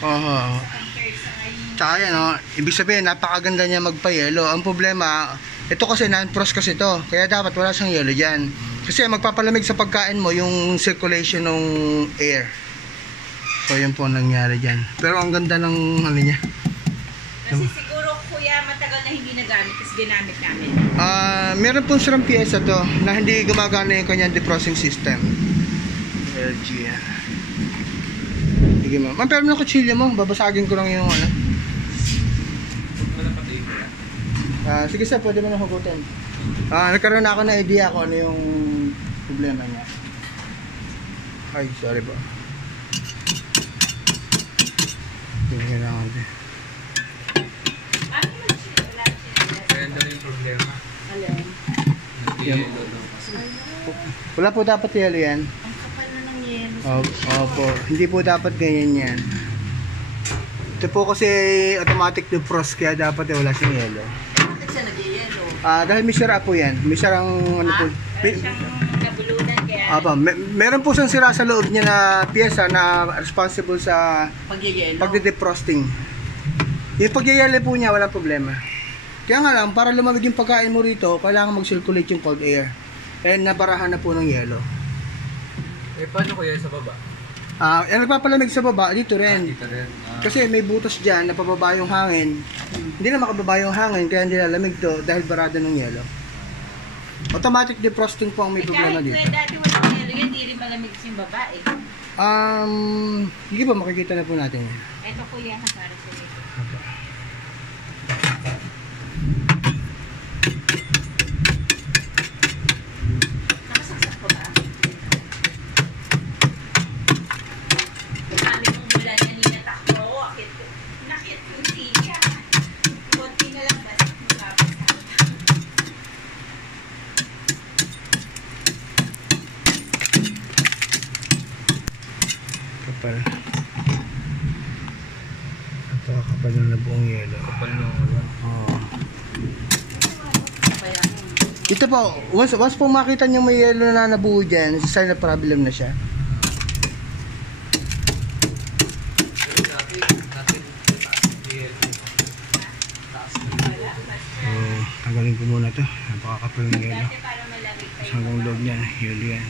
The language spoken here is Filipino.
Oo. Tsaka yan, oh, ibig sabihin, napakaganda niya magpa-yelo. Ang problema, ito kasi non-frost kasi to. Kaya dapat wala siyang yelo dyan. Kasi magpapalamig sa pagkain mo yung circulation ng air. So yun po ang nangyari dyan. Pero ang ganda ng ano niya. Kasi siguro kuya matagal na hindi nagamit kasi ginamit namin. Meron pong sirang piyesa to na hindi gumagana yung kanyang defrosting system. LG yan. Sige ma'am. Ma'am, pero ng kutsilyo mo, babasagin ko lang yung ano. Sige sir, pwede mo na hugutin. Nagkaroon na ako ng idea kung ano yung problema niya. Ay, sorry po. Sige lang natin. Ano yung problema? Alin? Wala po dapat yelo yan. Ang kapal na ng yelo. Opo, hindi po dapat ganyan yan. Ito po kasi automatic defrost kaya dapat wala siyang yelo. Bakit siya nag-yelo? Dahil may sira po yan. May sirang ano po. Meron siyang nabulunan kaya... Meron po siyang sira sa loob niya na piyesa na responsible sa Pag-yelo? pagde-defrosting. Yung pag-yelo po niya, walang problema. Kaya nga lang, para lumamig yung pagkain mo rito, kailangan mag-circulate yung cold air. And nabarahan na po ng yelo. Eh, paano kuya sa baba? Yung nagpapalamig sa baba, dito rin. Dito rin. Kasi may butas dyan, napababa yung hangin. Hindi na makababa yung hangin, kaya hindi lalamig to dahil barado ng yelo. Automatic defrosting po ang may problema kahit dito. kuya dati walang yelo yan, di rin malamig yung babae. Sige po, makikita na po natin yan. Ito kuya na para sa iyo. Nakasaksak ko ba? Kami mong mula kanina takbo, nakit yung siya. Konti na lang ba? Kapal. Kapal na buong yelo. Kapal nung ulan. Oo. Ito po, once po makita nyo may yelo na nabuo dyan, sign na problem na siya. Tanggalin ko muna to. Napakakapal ng yelo. Para malamig tayo. Hanggang loob niyan, yelo yan.